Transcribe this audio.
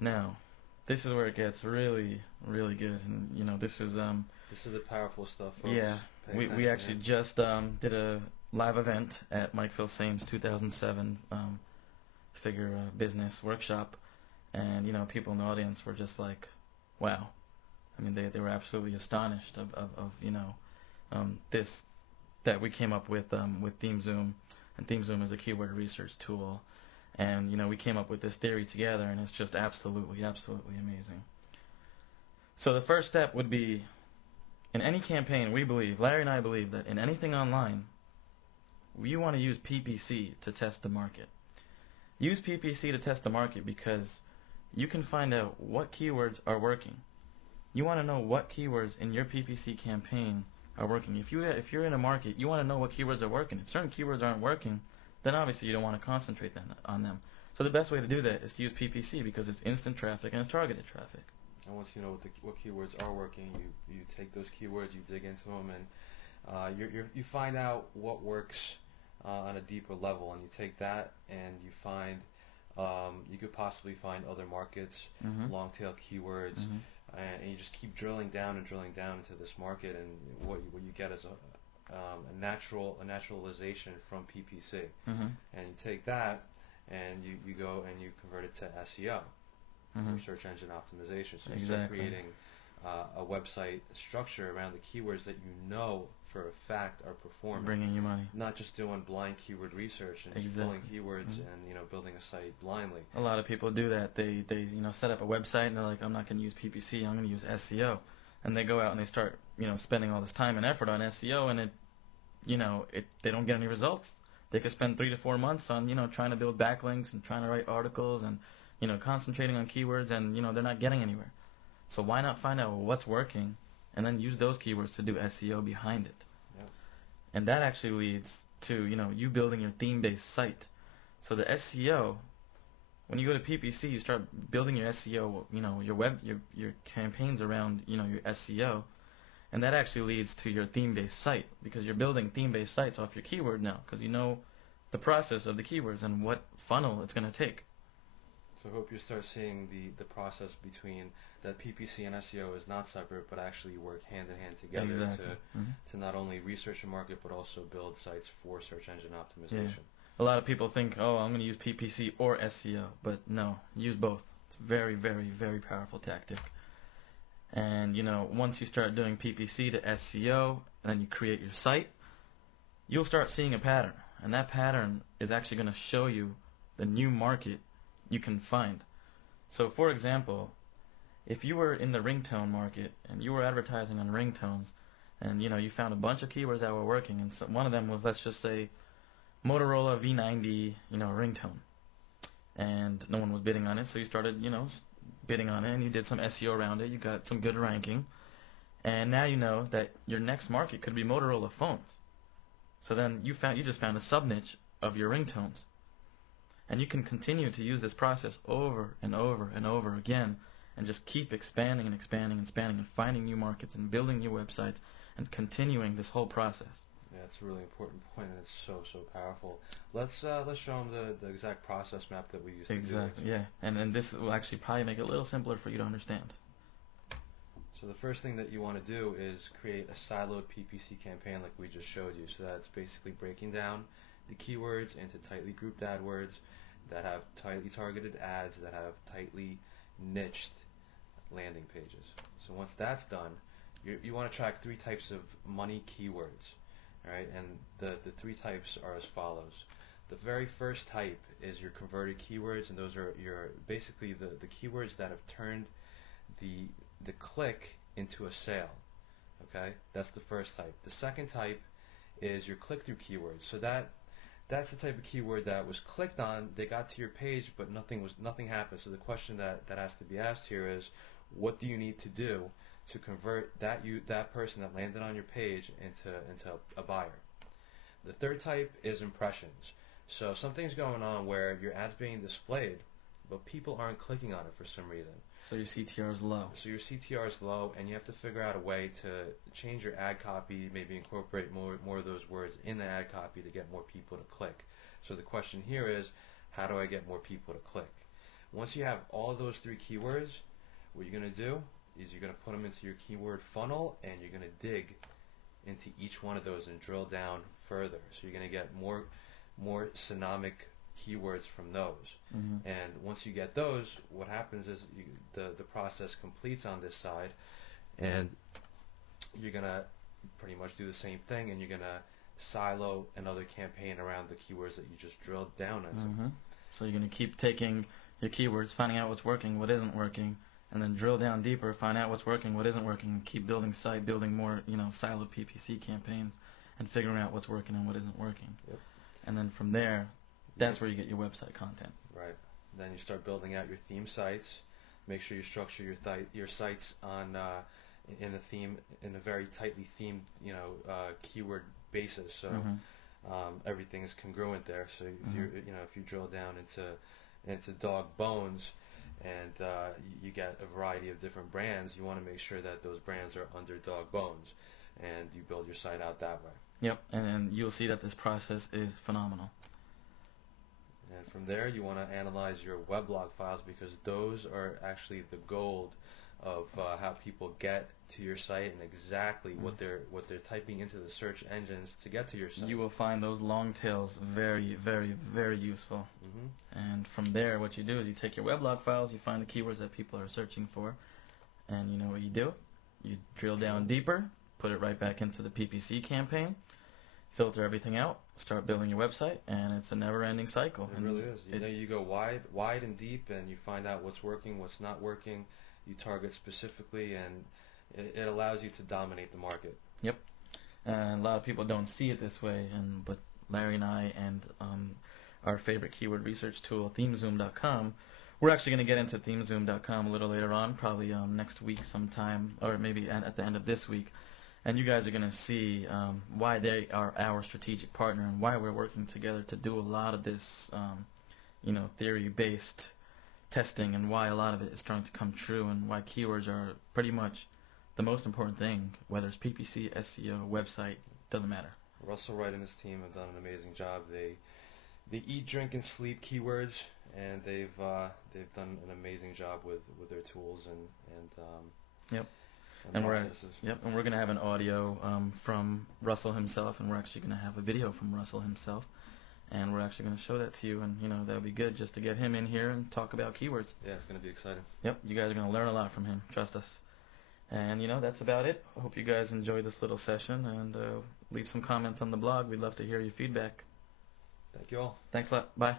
Now, this is where it gets really, really good, and this is This is the powerful stuff, folks. yeah. We actually just did a live event at Mike Filsaime's 2007 figure business workshop, and people in the audience were just like, wow. I mean, they were absolutely astonished of this that we came up with ThemeZoom, and ThemeZoom is a keyword research tool, and we came up with this theory together, and it's just absolutely amazing. So the first step would be, in any campaign, Larry and I believe that in anything online, you want to use PPC to test the market. Use PPC to test the market because you can find out what keywords are working. You want to know what keywords in your PPC campaign are working. If you're in a market, you want to know what keywords are working. If certain keywords aren't working, then obviously you don't want to concentrate on them. So the best way to do that is to use PPC because it's instant traffic and it's targeted traffic. And once you know what keywords are working, you take those keywords, you dig into them, and you find out what works on a deeper level, and you take that and you find you could possibly find other markets, long tail keywords, and you just keep drilling down into this market, and what you get is a naturalization from PPC, and you take that and you go and you convert it to SEO, or search engine optimization. So you start creating a website structure around the keywords that you know for a fact are performing, bringing you money. Not just doing blind keyword research and just pulling keywords and building a site blindly. A lot of people do that. They set up a website and they're like, I'm not going to use PPC, I'm going to use SEO, and they go out and they start spending all this time and effort on SEO, and they don't get any results. They could spend 3 to 4 months on trying to build backlinks and trying to write articles and concentrating on keywords, and they're not getting anywhere. So why not find out what's working and then use those keywords to do SEO behind it? Yep. And that actually leads to you building your theme-based site. So the SEO, when you go to PPC, you start building your SEO, your campaigns around your SEO, and that actually leads to your theme-based site, because you're building theme-based sites off your keyword now, because you know the process of the keywords and what funnel it's going to take. So I hope you start seeing the process between that PPC and SEO is not separate, but actually work hand in hand together to not only research a market, but also build sites for search engine optimization. Yeah. A lot of people think, oh, I'm going to use PPC or SEO, but no, use both. It's a very, very, very powerful tactic. And once you start doing PPC to SEO, and then you create your site, you'll start seeing a pattern, and that pattern is actually going to show you the new market you can find. So, for example, if you were in the ringtone market and you were advertising on ringtones, and you found a bunch of keywords that were working, and so one of them was, let's just say, Motorola V90, ringtone, and no one was bidding on it, so you started, bidding on it, and you did some SEO around it, you got some good ranking, and now you know that your next market could be Motorola phones. So then you just found a sub niche of your ringtones. And you can continue to use this process over and over and over again, and just keep expanding and expanding and expanding and finding new markets and building new websites and continuing this whole process. Yeah, it's a really important point, and it's so powerful. Let's show them the exact process map that we use. Exactly, yeah. And this will actually probably make it a little simpler for you to understand. So the first thing that you want to do is create a siloed PPC campaign like we just showed you. So that's basically breaking down the keywords into tightly grouped AdWords that have tightly targeted ads that have tightly niched landing pages. So once that's done, you want to track 3 types of money keywords. All right, and the 3 types are as follows. The very first type is your converted keywords, and those are basically the keywords that have turned the click into a sale. Okay, that's the first type. The second type is your click-through keywords. So that's the type of keyword that was clicked on, they got to your page, but nothing happened. So the question that has to be asked here is, what do you need to do to convert that person that landed on your page into a buyer? The third type is impressions. So something's going on where your ad's being displayed, but people aren't clicking on it for some reason. So your CTR is low. So your CTR is low, and you have to figure out a way to change your ad copy, maybe incorporate more of those words in the ad copy to get more people to click. So the question here is, how do I get more people to click? Once you have all those 3 keywords, what you're going to do is you're going to put them into your keyword funnel, and you're going to dig into each one of those and drill down further. So you're going to get more synonymic keywords from those. Mm-hmm. And once you get those, what happens is the process completes on this side, and you're going to pretty much do the same thing, and you're going to silo another campaign around the keywords that you just drilled down into. Mm-hmm. So you're going to keep taking your keywords, finding out what's working, what isn't working, and then drill down deeper, find out what's working, what isn't working, and keep building more, siloed PPC campaigns, and figuring out what's working and what isn't working. Yep. And then from there, that's where you get your website content. Right. Then you start building out your theme sites. Make sure you structure your sites on in a very tightly themed, keyword basis. So everything is congruent there. So if you drill down into dog bones, and you get a variety of different brands, you want to make sure that those brands are under dog bones, and you build your site out that way. Yep, and you'll see that this process is phenomenal. And from there, you want to analyze your weblog files, because those are actually the gold of how people get to your site and exactly what they're typing into the search engines to get to your site. You will find those long tails very, very, very useful. Mm-hmm. And from there, what you do is you take your weblog files, you find the keywords that people are searching for, and you know what you do? You drill down deeper, put it right back into the PPC campaign, filter everything out, start building your website, and it's a never-ending cycle. It really is. You go wide and deep, and you find out what's working, what's not working. You target specifically, and it allows you to dominate the market. Yep. And a lot of people don't see it this way, but Larry and I and our favorite keyword research tool, themezoom.com, we're actually going to get into themezoom.com a little later on, probably next week sometime, or maybe at the end of this week. And you guys are going to see why they are our strategic partner and why we're working together to do a lot of this, theory-based testing, and why a lot of it is starting to come true, and why keywords are pretty much the most important thing, whether it's PPC, SEO, website, doesn't matter. Russell Wright and his team have done an amazing job. They eat, drink, and sleep keywords, and they've done an amazing job with their tools and processes. And we're going to have an audio from Russell himself, and we're actually going to have a video from Russell himself, and we're actually going to show that to you, and that would be good just to get him in here and talk about keywords. Yeah, it's going to be exciting. Yep, you guys are going to learn a lot from him, trust us. And that's about it. I hope you guys enjoyed this little session, and leave some comments on the blog. We'd love to hear your feedback. Thank you all. Thanks a lot. Bye.